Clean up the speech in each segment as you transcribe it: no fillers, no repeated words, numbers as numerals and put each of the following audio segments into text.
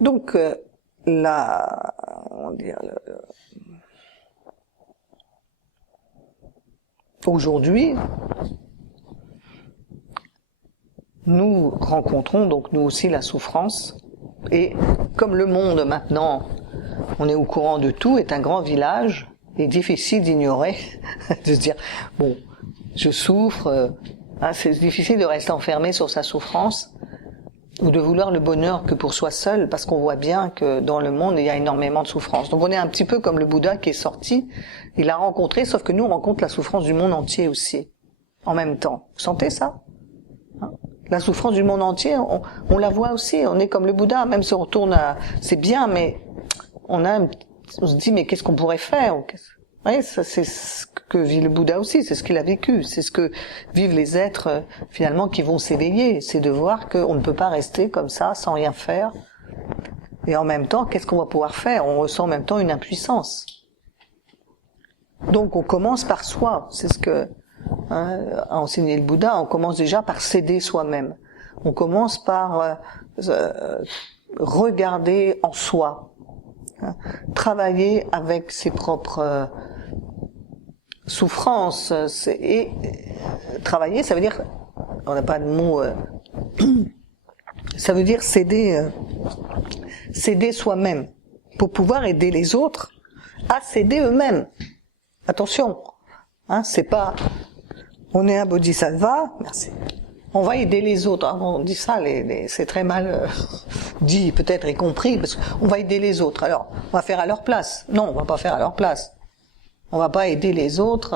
Donc, on va dire, aujourd'hui, nous rencontrons donc nous aussi la souffrance, et comme le monde maintenant, on est au courant de tout, est un grand village, il est difficile d'ignorer, de se dire, bon, je souffre, c'est difficile de rester enfermé sur sa souffrance, ou de vouloir le bonheur que pour soi seul, parce qu'on voit bien que dans le monde, il y a énormément de souffrance. Donc on est un petit peu comme le Bouddha qui est sorti, il l'a rencontré, sauf que nous on rencontre la souffrance du monde entier aussi, en même temps. Vous sentez ça ? La souffrance du monde entier, on la voit aussi, on est comme le Bouddha, même si on retourne à... C'est bien, mais on se dit, mais qu'est-ce qu'on pourrait faire ? Oui, ça c'est ce que vit le Bouddha aussi, c'est ce qu'il a vécu, c'est ce que vivent les êtres finalement qui vont s'éveiller, c'est de voir qu'on ne peut pas rester comme ça, sans rien faire. Et en même temps, qu'est-ce qu'on va pouvoir faire ? On ressent en même temps une impuissance. Donc on commence par soi, c'est ce que a enseigné le Bouddha, on commence déjà par s'aider soi-même. On commence par regarder en soi, travailler avec ses propres souffrances. Et travailler, ça veut dire, on n'a pas de mot, ça veut dire s'aider soi-même, pour pouvoir aider les autres à s'aider eux-mêmes. Attention, c'est pas... On est un bodhisattva, merci. On va aider les autres. On dit ça, c'est très mal dit peut-être et compris, parce qu'on va aider les autres. Alors, on va faire à leur place. Non, on va pas faire à leur place. On va pas aider les autres.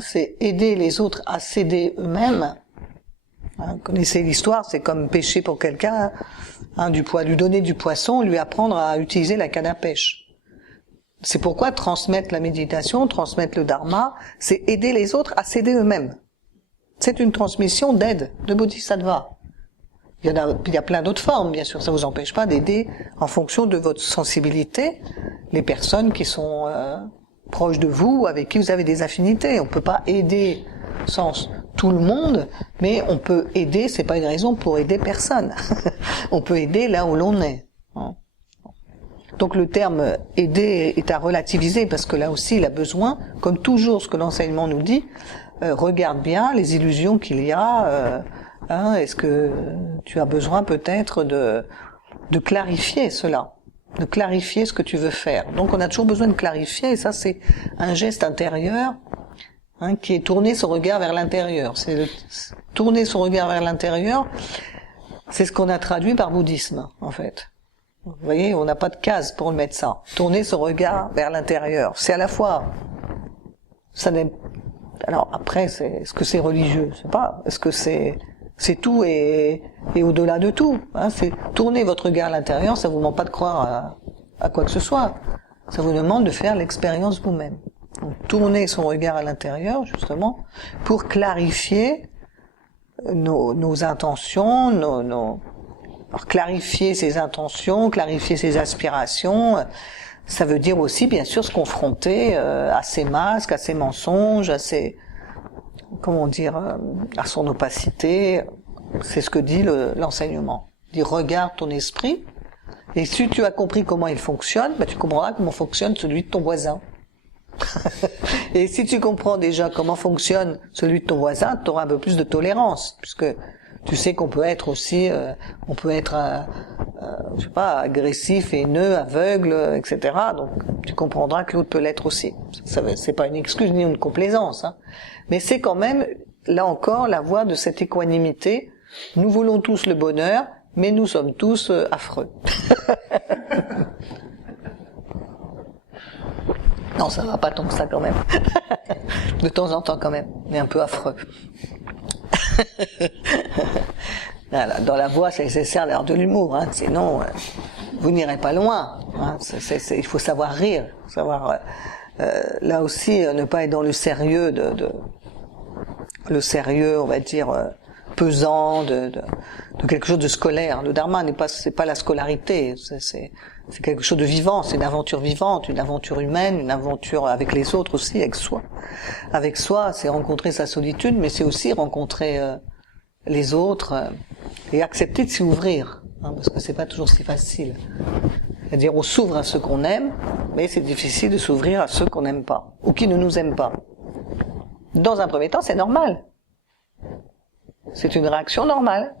C'est aider les autres à s'aider eux-mêmes. Vous connaissez l'histoire, c'est comme pêcher pour quelqu'un, lui donner du poisson, lui apprendre à utiliser la canne à pêche. C'est pourquoi transmettre la méditation, transmettre le dharma, c'est aider les autres à s'aider eux-mêmes. C'est une transmission d'aide, de bodhisattva. Il y a plein d'autres formes, bien sûr, ça vous empêche pas d'aider en fonction de votre sensibilité, les personnes qui sont proches de vous, avec qui vous avez des affinités. On peut pas aider sans tout le monde, mais on peut aider, c'est pas une raison pour aider personne. On peut aider là où l'on est. Donc le terme aider est à relativiser parce que là aussi il a besoin, comme toujours ce que l'enseignement nous dit, regarde bien les illusions qu'il y a. Est-ce que tu as besoin peut-être de clarifier cela, de clarifier ce que tu veux faire. Donc on a toujours besoin de clarifier, et ça c'est un geste intérieur qui est tourner son regard vers l'intérieur. Tourner son regard vers l'intérieur, c'est ce qu'on a traduit par bouddhisme en fait. Vous voyez, on n'a pas de case pour le mettre ça. Tourner son regard vers l'intérieur. C'est à la fois, alors après, est-ce que c'est religieux? Je sais pas. Est-ce que c'est tout et au-delà de tout? C'est tourner votre regard à l'intérieur, ça vous demande pas de croire à quoi que ce soit. Ça vous demande de faire l'expérience vous-même. Donc, tourner son regard à l'intérieur, justement, pour clarifier nos intentions, Alors clarifier ses intentions, clarifier ses aspirations, ça veut dire aussi bien sûr se confronter à ses masques, à ses mensonges, à ses, à son opacité. C'est ce que dit l'enseignement. Il dit regarde ton esprit, et si tu as compris comment il fonctionne, tu comprendras comment fonctionne celui de ton voisin. Et si tu comprends déjà comment fonctionne celui de ton voisin, tu auras un peu plus de tolérance, puisque tu sais qu'on peut être aussi, je sais pas, agressif, haineux, aveugle, etc. Donc, tu comprendras que l'autre peut l'être aussi. C'est pas une excuse ni une complaisance, mais c'est quand même, là encore, la voie de cette équanimité. Nous voulons tous le bonheur, mais nous sommes tous affreux. Non, ça va pas tant que ça quand même. De temps en temps quand même, mais un peu affreux. Voilà, dans la voix, c'est nécessaire d'avoir de l'humour, sinon vous n'irez pas loin. Il faut savoir rire, savoir là aussi ne pas être dans le sérieux le sérieux, on va dire pesant de quelque chose de scolaire. Le dharma c'est pas la scolarité, c'est quelque chose de vivant, c'est une aventure vivante, une aventure humaine, une aventure avec les autres aussi, avec soi. Avec soi, c'est rencontrer sa solitude, mais c'est aussi rencontrer les autres et accepter de s'y ouvrir. parce que c'est pas toujours si facile. C'est-à-dire, on s'ouvre à ceux qu'on aime, mais c'est difficile de s'ouvrir à ceux qu'on n'aime pas, ou qui ne nous aiment pas. Dans un premier temps, c'est normal. C'est une réaction normale.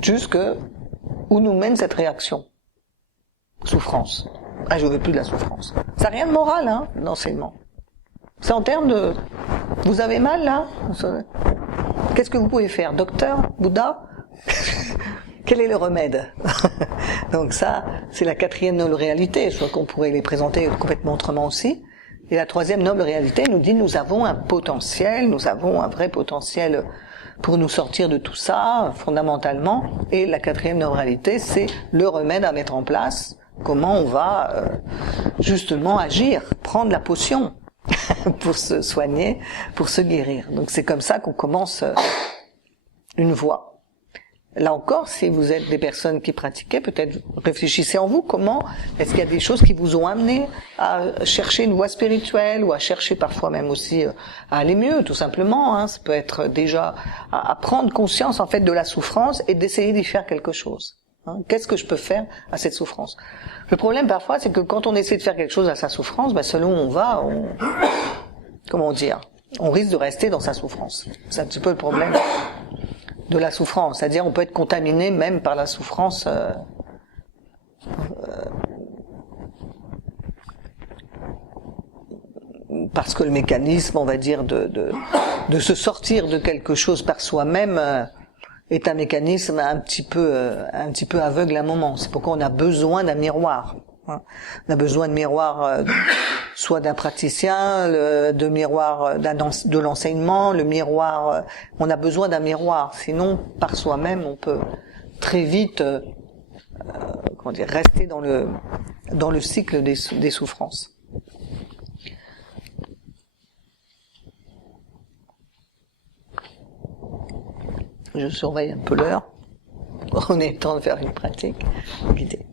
Jusque où nous mène cette réaction? Souffrance. Ah, je veux plus de la souffrance. Ça n'a rien de moral, l'enseignement. C'est en termes de... Vous avez mal, là? Qu'est-ce que vous pouvez faire? Docteur? Bouddha? Quel est le remède? Donc ça, c'est la quatrième noble réalité. Je crois qu'on pourrait les présenter complètement autrement aussi. Et la troisième noble réalité nous dit, nous avons un potentiel, nous avons un vrai potentiel pour nous sortir de tout ça, fondamentalement. Et la quatrième noble réalité, c'est le remède à mettre en place. Comment on va justement agir, prendre la potion pour se soigner, pour se guérir. Donc c'est comme ça qu'on commence une voie. Là encore, si vous êtes des personnes qui pratiquaient, peut-être réfléchissez en vous comment est-ce qu'il y a des choses qui vous ont amené à chercher une voie spirituelle ou à chercher parfois même aussi à aller mieux, tout simplement. Ça peut être déjà à prendre conscience en fait de la souffrance et d'essayer d'y faire quelque chose. Qu'est-ce que je peux faire à cette souffrance? Le problème parfois, c'est que quand on essaie de faire quelque chose à sa souffrance, selon où on va, comment dire, on risque de rester dans sa souffrance. C'est un petit peu le problème de la souffrance, c'est-à-dire on peut être contaminé même par la souffrance parce que le mécanisme, on va dire, de se sortir de quelque chose par soi-même est un mécanisme un petit peu aveugle à un moment. C'est pourquoi on a besoin d'un miroir. On a besoin de miroir, soit d'un praticien, de miroir de l'enseignement, le miroir. On a besoin d'un miroir, sinon par soi-même on peut très vite, rester dans le cycle des souffrances. Je surveille un peu l'heure. On est temps de faire une pratique guidée.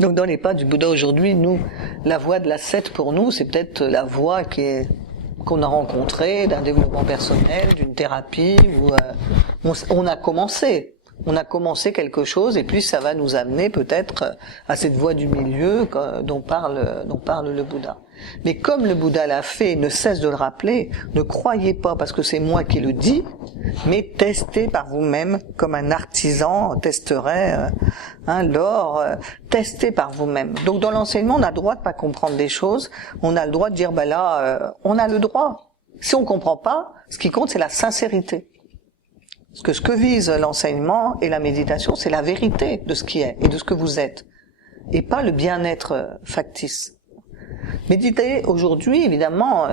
Donc dans les pas du Bouddha aujourd'hui, nous, la voie de l'ascète pour nous, c'est peut-être la voie qu'on a rencontrée d'un développement personnel, d'une thérapie, où on a commencé quelque chose, et puis ça va nous amener peut-être à cette voie du milieu dont parle le Bouddha. Mais comme le Bouddha l'a fait et ne cesse de le rappeler, ne croyez pas parce que c'est moi qui le dis, mais testez par vous-même comme un artisan testerait l'or, testez par vous-même. Donc dans l'enseignement, on a le droit de pas comprendre des choses, on a le droit de dire on a le droit. Si on comprend pas, ce qui compte c'est la sincérité. Parce que ce que vise l'enseignement et la méditation, c'est la vérité de ce qui est et de ce que vous êtes, et pas le bien-être factice. Méditer aujourd'hui, évidemment,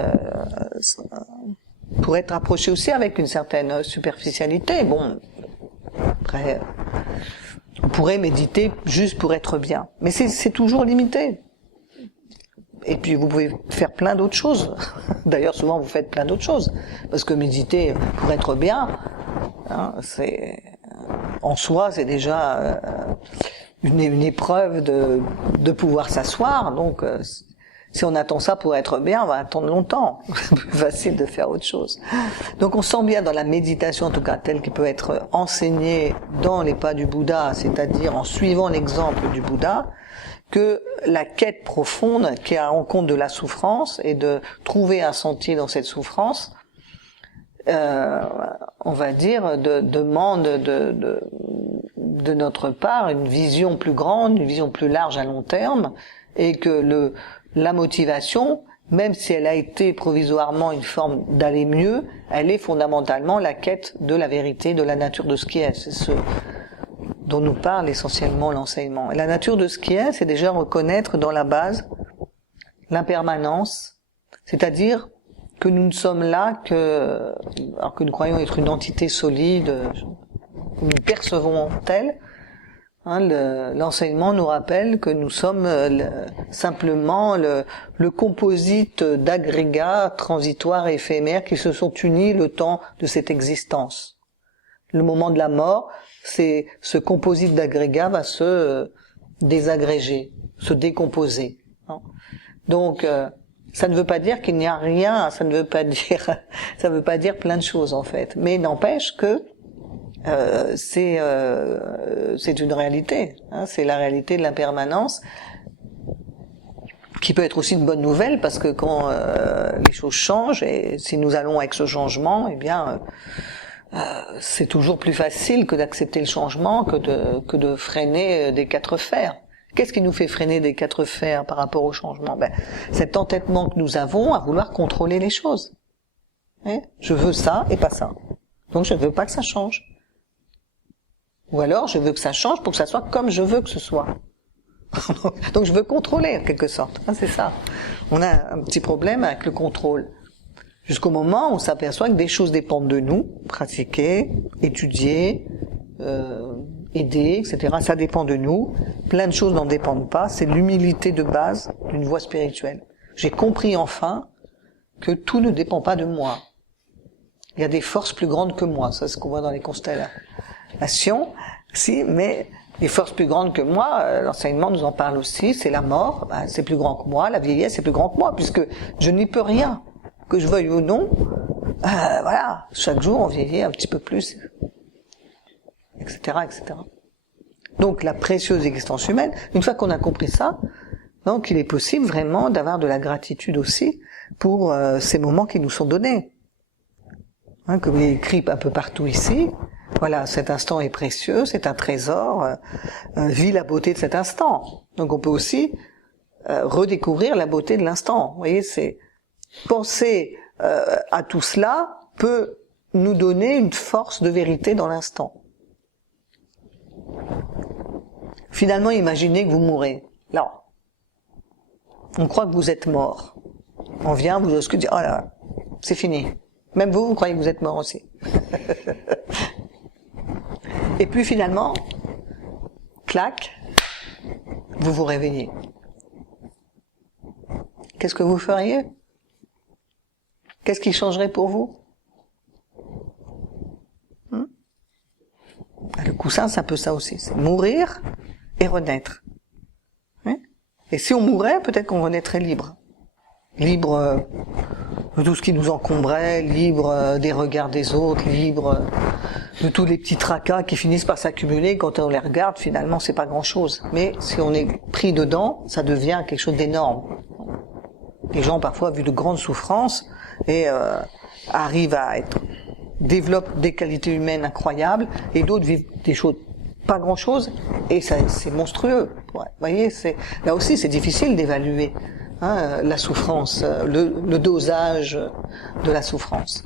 pourrait être approché aussi avec une certaine superficialité. Bon, après, on pourrait méditer juste pour être bien, mais c'est toujours limité. Et puis vous pouvez faire plein d'autres choses. D'ailleurs, souvent vous faites plein d'autres choses, parce que méditer pour être bien, en soi, c'est déjà une épreuve de pouvoir s'asseoir. Donc, si on attend ça pour être bien, on va attendre longtemps. C'est plus facile de faire autre chose. Donc, on sent bien dans la méditation, en tout cas telle qui peut être enseignée dans les pas du Bouddha, c'est-à-dire en suivant l'exemple du Bouddha, que la quête profonde qui est à rencontre de la souffrance et de trouver un sentier dans cette souffrance, on va dire, demande de notre part une vision plus grande, une vision plus large à long terme, et que la motivation, même si elle a été provisoirement une forme d'aller mieux, elle est fondamentalement la quête de la vérité, de la nature de ce qui est. C'est ce dont nous parle essentiellement l'enseignement. Et la nature de ce qui est, c'est déjà reconnaître dans la base l'impermanence, c'est-à-dire que nous ne sommes là alors que nous croyons être une entité solide, que nous percevons telle. L'enseignement nous rappelle que nous sommes simplement le composite d'agrégats transitoires et éphémères qui se sont unis le temps de cette existence. Le moment de la mort, c'est ce composite d'agrégats va se désagréger, se décomposer. Donc ça ne veut pas dire qu'il n'y a rien, ça veut pas dire plein de choses en fait, mais n'empêche que c'est une réalité. Hein, c'est la réalité de l'impermanence, qui peut être aussi une bonne nouvelle, parce que quand les choses changent, et si nous allons avec ce changement, eh bien, c'est toujours plus facile que d'accepter le changement que de freiner des quatre fers. Qu'est-ce qui nous fait freiner des quatre fers par rapport au changement? Cet entêtement que nous avons à vouloir contrôler les choses. Je veux ça et pas ça. Donc je ne veux pas que ça change. Ou alors je veux que ça change pour que ça soit comme je veux que ce soit. Donc je veux contrôler en quelque sorte. C'est ça. On a un petit problème avec le contrôle. Jusqu'au moment où on s'aperçoit que des choses dépendent de nous, pratiquer, étudier, aider, etc. Ça dépend de nous. Plein de choses n'en dépendent pas. C'est l'humilité de base d'une voie spirituelle. J'ai compris enfin que tout ne dépend pas de moi. Il y a des forces plus grandes que moi. Ça, c'est ce qu'on voit dans les constellations. Si, mais les forces plus grandes que moi, l'enseignement nous en parle aussi. C'est la mort, c'est plus grand que moi. La vieillesse, c'est plus grand que moi, puisque je n'y peux rien. Que je veuille ou non, voilà, chaque jour on vieillit un petit peu plus, etc., etc. Donc la précieuse existence humaine, une fois qu'on a compris ça, donc il est possible vraiment d'avoir de la gratitude aussi pour ces moments qui nous sont donnés. Comme il est écrit un peu partout ici, voilà, cet instant est précieux, c'est un trésor, vis la beauté de cet instant. Donc on peut aussi redécouvrir la beauté de l'instant. Vous voyez, c'est penser à tout cela peut nous donner une force de vérité dans l'instant. Finalement, imaginez que vous mourrez. Là, on croit que vous êtes mort. On vient, vous osez dire, oh là, c'est fini. Même vous croyez que vous êtes mort aussi. Et puis finalement, clac, vous vous réveillez. Qu'est-ce que vous feriez ? Qu'est-ce qui changerait pour vous? Le coussin, c'est un peu ça aussi. C'est mourir et renaître. Et si on mourait, peut-être qu'on renaîtrait libre. Libre de tout ce qui nous encombrait, libre des regards des autres, libre de tous les petits tracas qui finissent par s'accumuler. Quand on les regarde, finalement, c'est pas grand-chose. Mais si on est pris dedans, ça devient quelque chose d'énorme. Les gens, parfois, vu de grandes souffrances, et arrivent à développent des qualités humaines incroyables, et d'autres vivent des choses, pas grand-chose, et ça, c'est monstrueux. Vous voyez, là aussi, c'est difficile d'évaluer la souffrance, le dosage de la souffrance.